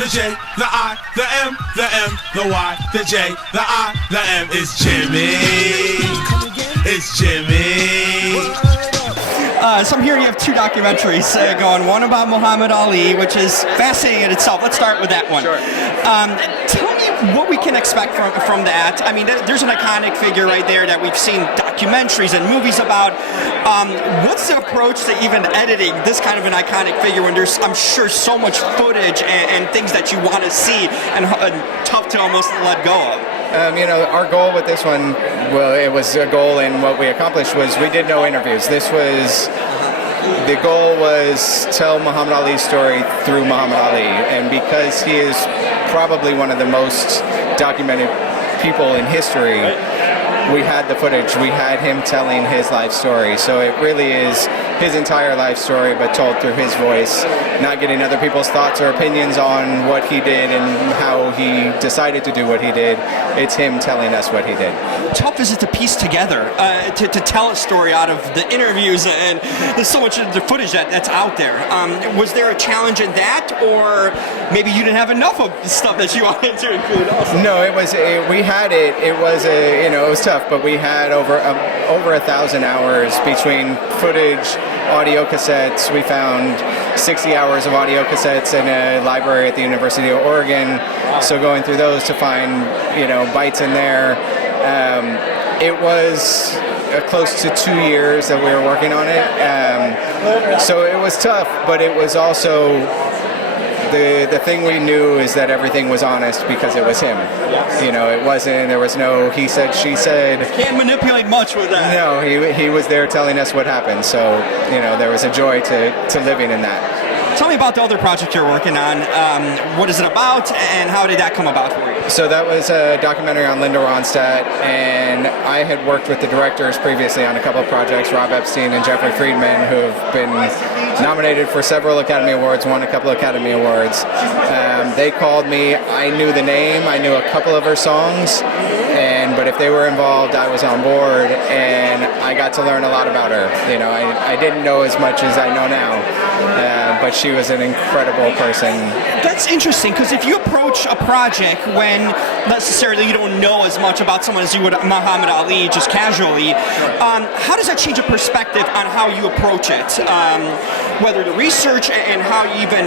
the J, the I, the M, the M, the Y, the J, the I, the M. It's Jimmy. It's Jimmy. So I'm hearing you have two documentaries going. One about Muhammad Ali, which is fascinating in itself. Let's start with that one. Sure. Tell me what we can expect from that. I mean, there's an iconic figure right there that we've seen documentaries and movies about. What's the approach to even editing this kind of an iconic figure when there's, I'm sure, so much footage and things that you want to see and tough to almost let go of? Our goal with this one, well, it was a goal, and what we accomplished was we did no interviews. The goal was tell Muhammad Ali's story through Muhammad Ali, and because he is probably one of the most documented people in history, we had the footage. We had him telling his life story, so it really is his entire life story, but told through his voice, not getting other people's thoughts or opinions on what he did and how he decided to do what he did. It's him telling us what he did. Tough is it to piece together, to tell a story out of the interviews, and there's so much of the footage that's out there. Was there a challenge in that, or maybe you didn't have enough of the stuff that you wanted to include also? No, we had it. It was tough, but we had over 1,000 hours between footage, audio cassettes. We found 60 hours of audio cassettes in a library at the University of Oregon. So going through those to find, bites in there. It was close to 2 years that we were working on it. So it was tough, but it was also the thing we knew is that everything was honest because it was him. Yes. There was no he said, she said. Can't manipulate much with that. No, he was there telling us what happened. So, there was a joy to living in that. Tell me about the other project you're working on. What is it about, and how did that come about for you? So that was a documentary on Linda Ronstadt, and I had worked with the directors previously on a couple of projects, Rob Epstein and Jeffrey Friedman, who have been nominated for several Academy Awards, won a couple of Academy Awards. They called me. I knew the name. I knew a couple of her songs, but if they were involved, I was on board, and I got to learn a lot about her. I didn't know as much as I know now, but she was an incredible person. That's interesting, because if you approach a project when necessarily you don't know as much about someone as you would Muhammad Ali, just casually, how does that change a perspective on how you approach it? Whether the research and how you even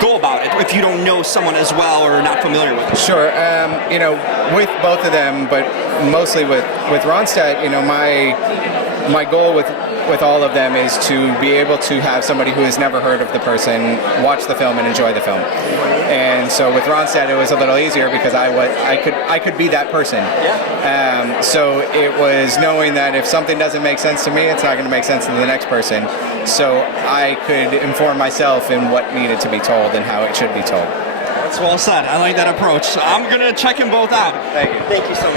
go about it, if you don't know someone as well or not familiar with it. Sure. With both of them, but mostly with Ronstadt, my goal with all of them is to be able to have somebody who has never heard of the person watch the film and enjoy the film. And so with Ronstadt, it was a little easier because I could be that person. Yeah. So it was knowing that if something doesn't make sense to me, it's not going to make sense to the next person. So I could inform myself in what needed to be told and how it should be told. That's well said. I like that approach. So I'm going to check them both out. Thank you. Thank you so much.